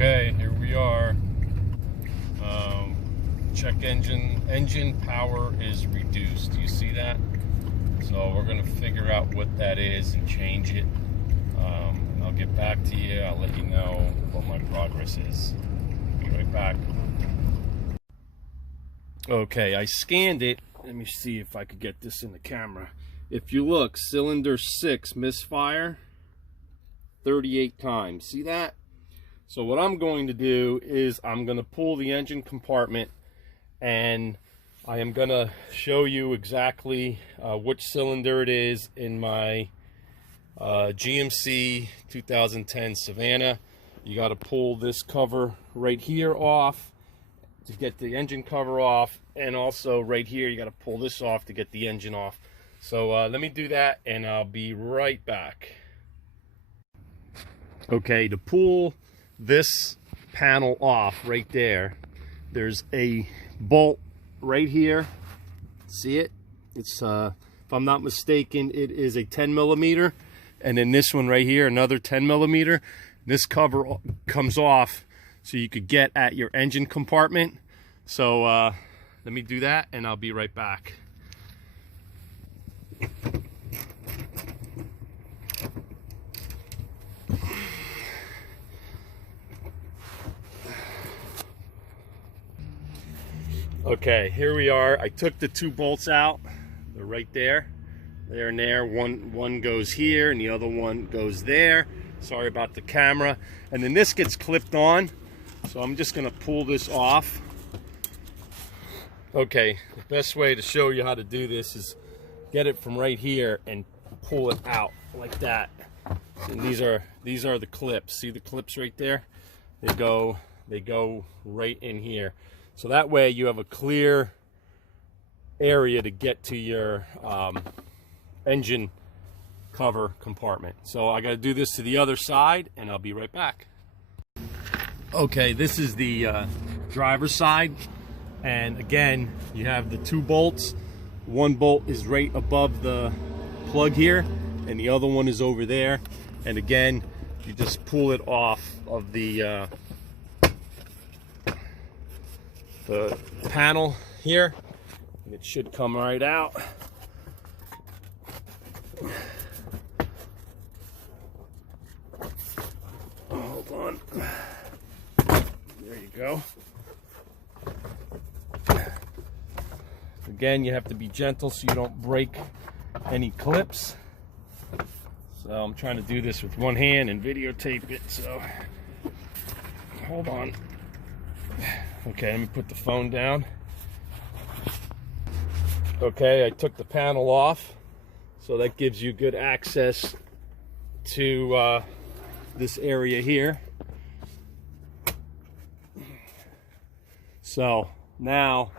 Okay, here we are. Check engine power is reduced. Do you see that? So we're going to figure out what that is and change it. And I'll get back to you. I'll let you know what my progress is. Be right back. Okay, I scanned it. Let me see if I could get this in the camera. If you look, cylinder 6 misfire 38 times. See that? So what I'm going to do is I'm going to pull the engine compartment, and I am going to show you exactly which cylinder it is in my GMC 2010 Savannah. You got to pull this cover right here off to get the engine cover off, and also right here you got to pull this off to get the engine off. So let me do that and I'll be right back. Okay, to pull this panel off right there, there's a bolt right here. See it? It's if I'm not mistaken, it is a 10 millimeter, and then this one right here, another 10 millimeter. This cover comes off so you could get at your engine compartment. So let me do that and I'll be right back. Okay, here we are. I took the two bolts out. They're right there. There and there. One goes here and the other one goes there. Sorry about the camera. And then this gets clipped on. So I'm just gonna pull this off. Okay, the best way to show you how to do this is get it from right here and pull it out like that. And these are the clips. See the clips right there? They go right in here. So that way you have a clear area to get to your engine cover compartment. So I got to do this to the other side and I'll be right back. Okay, this is the driver's side, and again you have the two bolts. One bolt is right above the plug here and the other one is over there, and again you just pull it off of the panel here and it should come right out. Hold on. There you go. Again, you have to be gentle so you don't break any clips. So I'm trying to do this with one hand and videotape it, so hold on. Okay, let me put the phone down. Okay, I took the panel off, so that gives you good access to this area here. So now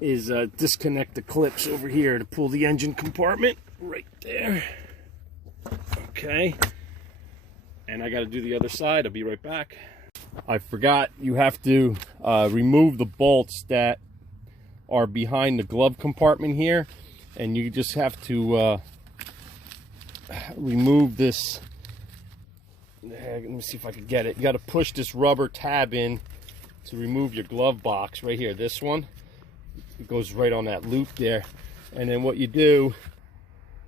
is disconnect the clips over here to pull the engine compartment right there. Okay, and I got to do the other side. I'll be right back. I forgot, you have to remove the bolts that are behind the glove compartment here, and you just have to remove this. Let me see if I can get it. You got to push this rubber tab in to remove your glove box right here. This one, it goes right on that loop there, and then what you do,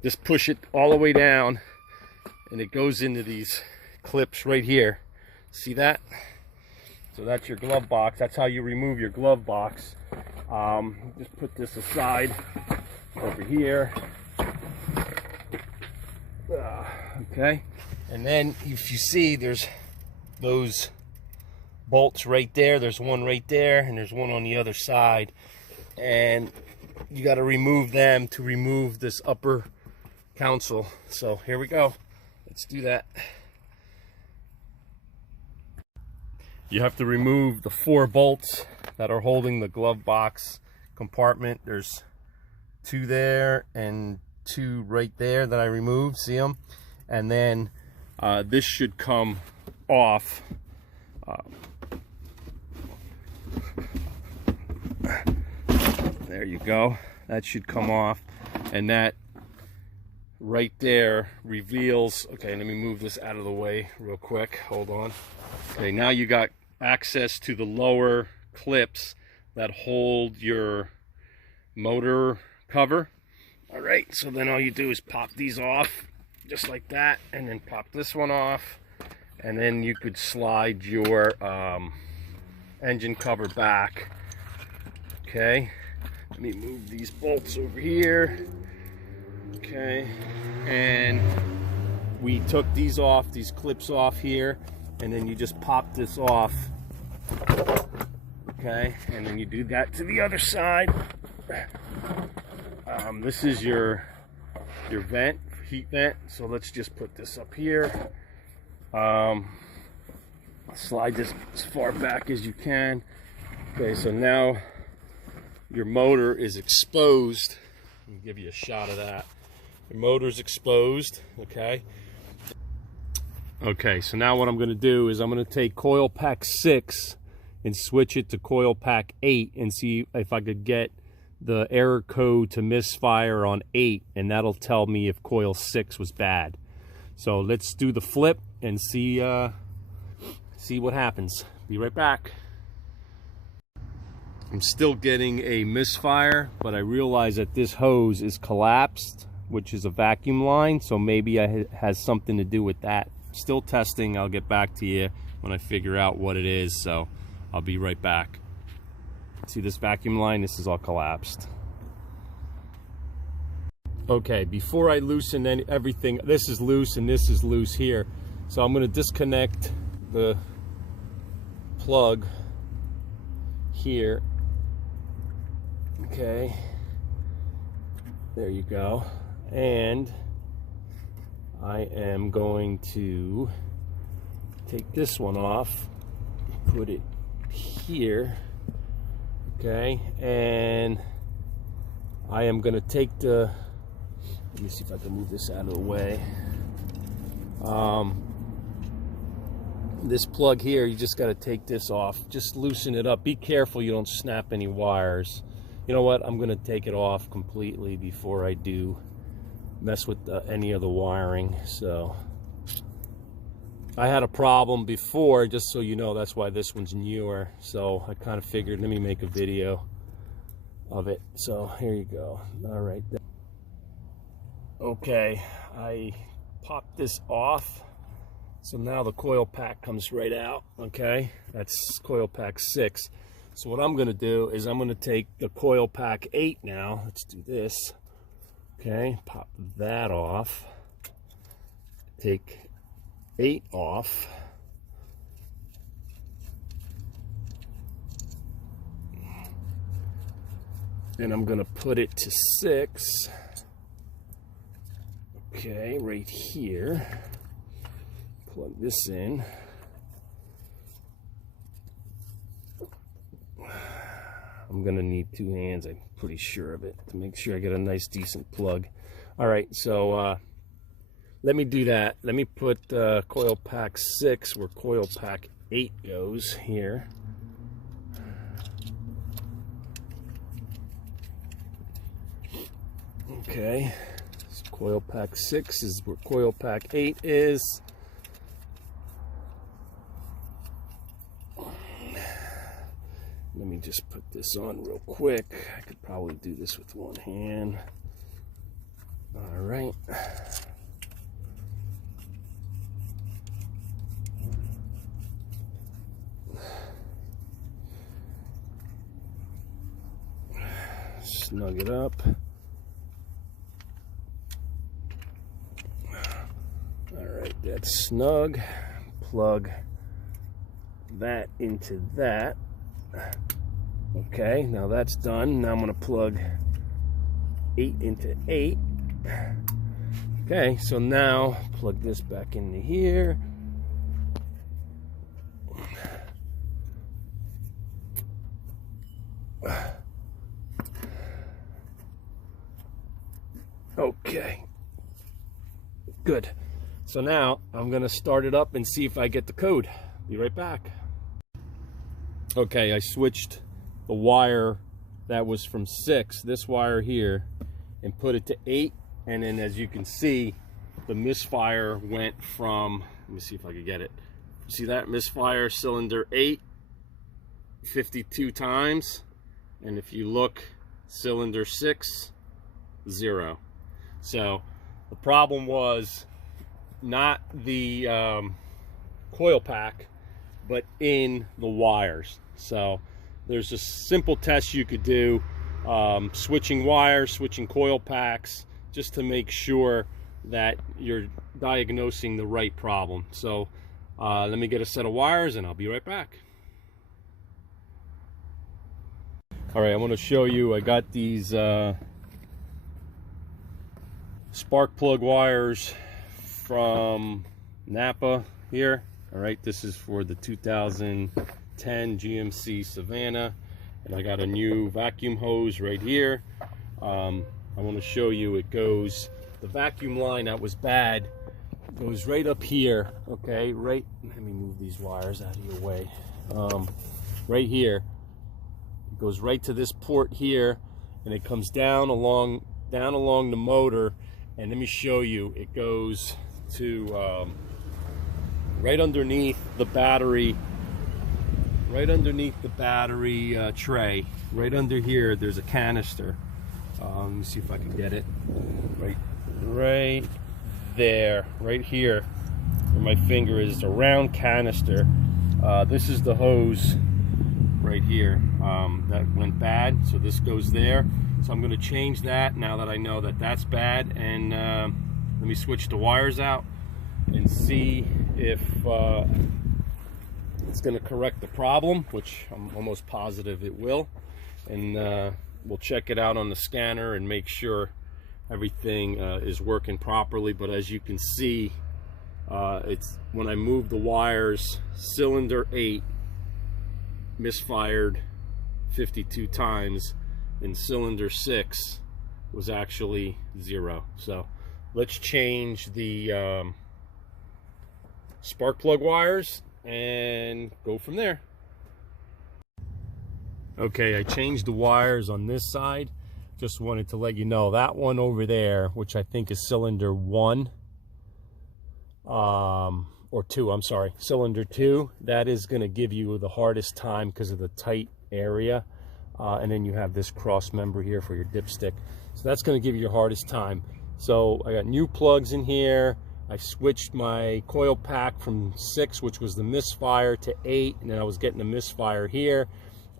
just push it all the way down and it goes into these clips right here. See that? So that's your glove box. That's how you remove your glove box. Just put this aside over here. Okay, and then if you see, there's those bolts right there. There's one right there and there's one on the other side, and you got to remove them to remove this upper console. So here we go. Let's do that. You have to remove the 4 bolts that are holding the glove box compartment. There's 2 there and 2 right there that I removed. See them? And then this should come off. There you go. That should come off, and that right there reveals. Okay, let me move this out of the way real quick. Hold on. Okay, now you got access to the lower clips that hold your motor cover. All right, so then all you do is pop these off just like that, and then pop this one off, and then you could slide your engine cover back. Okay, let me move these bolts over here. Okay, and we took these off, these clips off here, and then you just pop this off. Okay, and then you do that to the other side. This is your vent, heat vent. So let's just put this up here. Slide this as far back as you can. Okay, so now your motor is exposed. Let me give you a shot of that. Your motor's exposed. Okay. Okay, so now what I'm going to do is I'm going to take coil pack 6 and switch it to coil pack 8 and see if I could get the error code to misfire on 8, and that'll tell me if coil 6 was bad. So let's do the flip and see what happens. Be right back. I'm still getting a misfire, but I realize that this hose is collapsed, which is a vacuum line, so maybe it has something to do with that. Still testing. I'll get back to you when I figure out what it is, so I'll be right back. See this vacuum line? This is all collapsed. Okay, before I loosen everything, this is loose and this is loose here. So I'm going to disconnect the plug here. Okay, there you go. And I am going to take this one off, put it here. Okay, and I am going to take let me see if I can move this out of the way. This plug here, you just got to take this off. Just loosen it up. Be careful you don't snap any wires. You know what? I'm going to take it off completely before I do mess with any of the wiring. So I had a problem before, just so you know. That's why this one's newer. So I kind of figured, let me make a video of it. So here you go. All right. Okay, I popped this off. So now the coil pack comes right out. Okay, that's coil pack 6. So what I'm going to do is I'm going to take the coil pack 8 now. Let's do this. Okay, pop that off. Take 8 off. And I'm going to put it to 6. Okay, right here. Plug this in. I'm going to need 2 hands, I'm pretty sure of it, to make sure I get a nice decent plug. All right, so let me do that. Let me put coil pack 6 where coil pack 8 goes here. Okay, so coil pack 6 is where coil pack 8 is. Let me just put this on real quick. I could probably do this with one hand. All right. Snug it up. All right, that's snug. Plug that into that. Okay, now that's done. Now I'm going to plug 8 into 8. Okay, so now plug this back into here. Okay, good. So now I'm going to start it up and see if I get the code. Be right back. Okay, I switched the wire that was from 6, this wire here, and put it to 8, and then as you can see, the misfire went from, let me see if I can get it, See that? Misfire cylinder 8, 52 times. And if you look, cylinder 6, 0. So the problem was not the coil pack, but in the wires. So there's a simple test you could do, switching wires, switching coil packs, just to make sure that you're diagnosing the right problem. So let me get a set of wires and I'll be right back. All right, I want to show you, I got these spark plug wires from Napa here. All right, this is for the 2010 GMC Savannah, and I got a new vacuum hose right here. I want to show you, it goes, the vacuum line that was bad goes right up here. Okay, right, let me move these wires out of your way. Right here, it goes right to this port here, and it comes down along the motor. And let me show you, it goes to right underneath the battery, tray. Right under here, there's a canister. Let me see if I can get it. Right there, right here, where my finger is, a round canister. This is the hose right here that went bad, so this goes there. So I'm going to change that now that I know that that's bad, and let me switch the wires out and see if it's going to correct the problem, which I'm almost positive it will. And we'll check it out on the scanner and make sure everything is working properly. But as you can see, it's when I move the wires, cylinder 8 misfired 52 times, and cylinder 6 was actually 0. So let's change the spark plug wires and go from there. Okay, I changed the wires on this side. Just wanted to let you know that one over there, which I think is cylinder 1 or 2, I'm sorry, cylinder 2, that is going to give you the hardest time because of the tight area. And then you have this cross member here for your dipstick. So that's going to give you your hardest time. So I got new plugs in here. I switched my coil pack from 6, which was the misfire, to 8, and then I was getting the misfire here.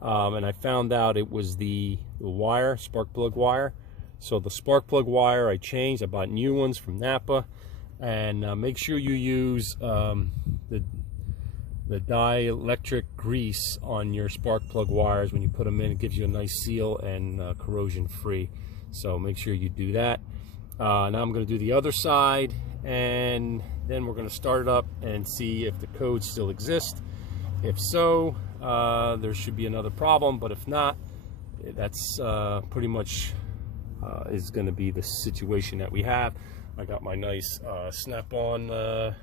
And I found out it was the wire, spark plug wire. So the spark plug wire I changed. I bought new ones from Napa. And make sure you use the dielectric grease on your spark plug wires when you put them in. It gives you a nice seal and corrosion free. So make sure you do that. Now I'm going to do the other side, and then we're going to start it up and see if the code still exists. If so, there should be another problem, but if not, that's pretty much is going to be the situation that we have. I got my nice snap-on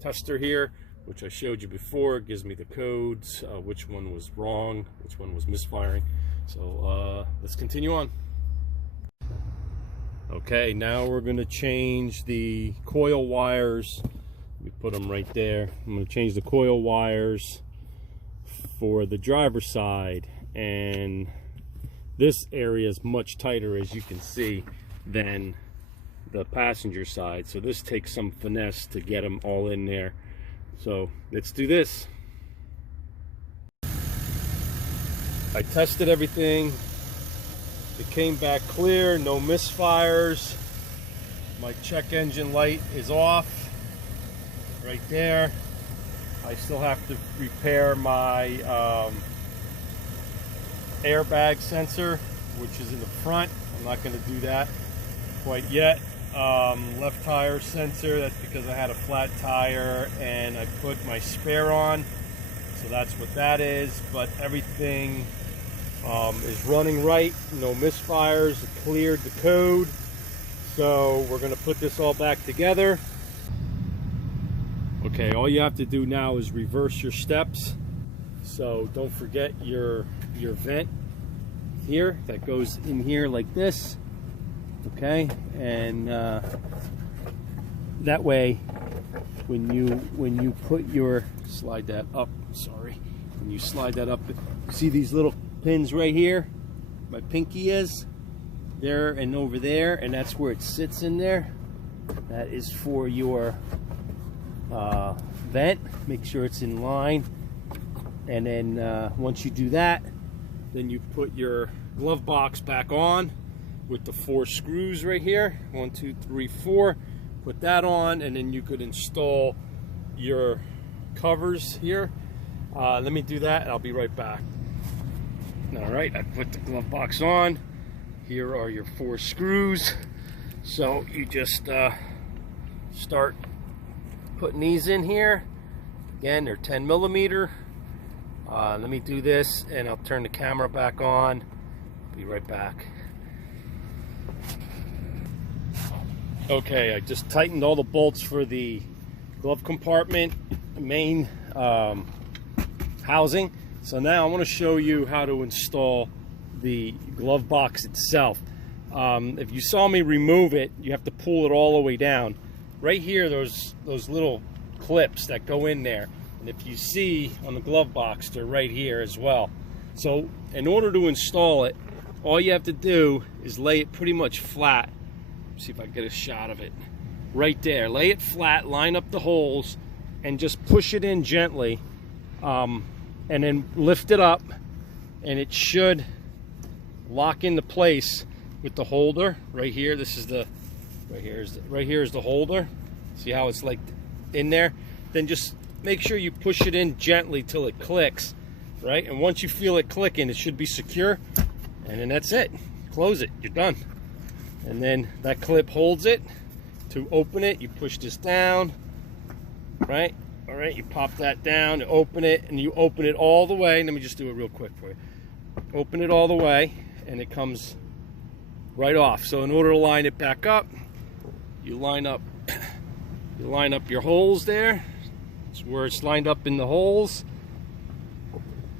tester here, which I showed you before. It gives me the codes, which one was wrong, which one was misfiring. So let's continue on. Okay, now we're going to change the coil wires. Let me put them right there. I'm going to change the coil wires for the driver's side, and this area is much tighter, as you can see, than the passenger side. So this takes some finesse to get them all in there. So let's do this. I tested everything. It came back clear, no misfires. My check engine light is off right there. I still have to repair my airbag sensor, which is in the front. I'm not going to do that quite yet. Left tire sensor, that's because I had a flat tire and I put my spare on, so that's what that is. But everything is running right, no misfires, it cleared the code. So we're going to put this all back together. Okay, all you have to do now is reverse your steps. So don't forget your vent here that goes in here like this. Okay, and that way when you put your slide that up. Sorry. When you slide that up, see these little pins right here? My pinky is there and over there, and that's where it sits in there. That is for your vent. Make sure it's in line. And then once you do that, then you put your glove box back on with the 4 screws right here. 1, 2, 3, 4. Put that on, and then you could install your covers here. Let me do that and I'll be right back. All right, I put the glove box on. Here are your 4 screws. So you just start putting these in here. Again, they're 10 millimeter. Let me do this and I'll turn the camera back on. Be right back. Okay, I just tightened all the bolts for the glove compartment main housing. So now I want to show you how to install the glove box itself. If you saw me remove it, you have to pull it all the way down. Right here, those little clips that go in there. And if you see on the glove box, they're right here as well. So in order to install it, all you have to do is lay it pretty much flat. See if I can get a shot of it. Right there. Lay it flat, line up the holes, and just push it in gently. And then lift it up, and it should lock into place with the holder right here. This is the right here is the holder. See how it's like in there? Then just make sure you push it in gently till it clicks, right? And once you feel it clicking, it should be secure, and then that's it. Close it, you're done. And then that clip holds it. To open it, you push this down, right? All right, you pop that down, you open it, and you open it all the way. Let me just do it real quick for you. Open it all the way, and it comes right off. So in order to line it back up, you line up your holes there. It's where it's lined up in the holes.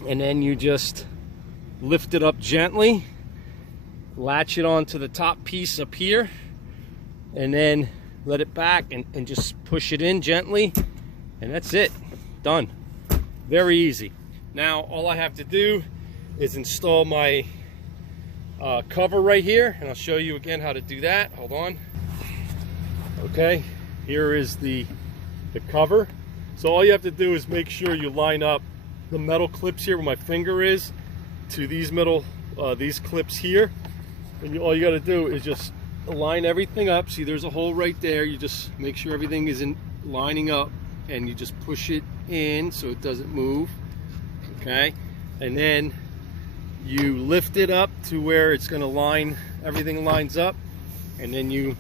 And then you just lift it up gently, latch it onto the top piece up here, and then let it back and just push it in gently. And that's it. Done. Very easy. Now all I have to do is install my cover right here, and I'll show you again how to do that. Hold on. Okay, here is the cover. So all you have to do is make sure you line up the metal clips here where my finger is to these these clips here, and all you got to do is just line everything up. See, there's a hole right there. You just make sure everything is in lining up, and you just push it in so it doesn't move. Okay, and then you lift it up to where it's going to line, everything lines up, and then you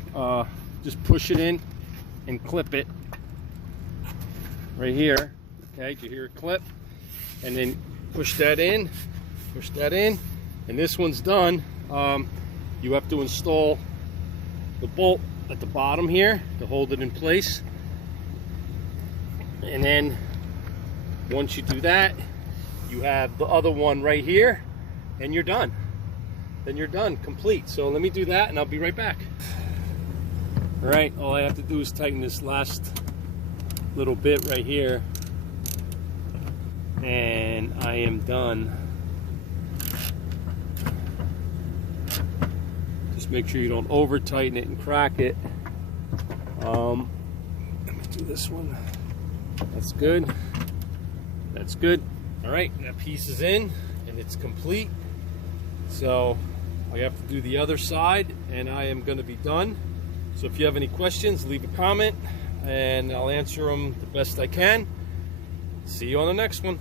just push it in and clip it right here. Okay, you hear a clip, and then push that in, and this one's done. You have to install the bolt at the bottom here to hold it in place. And then once you do that, you have the other one right here, and you're done. Then you're done, complete. So let me do that and I'll be right back. All right, all I have to do is tighten this last little bit right here, and I am done. Just make sure you don't over tighten it and crack it. Let me do this one. That's good. That's good. All right, that piece is in and it's complete. So I have to do the other side and I am going to be done. So if you have any questions, leave a comment and I'll answer them the best I can. See you on the next one.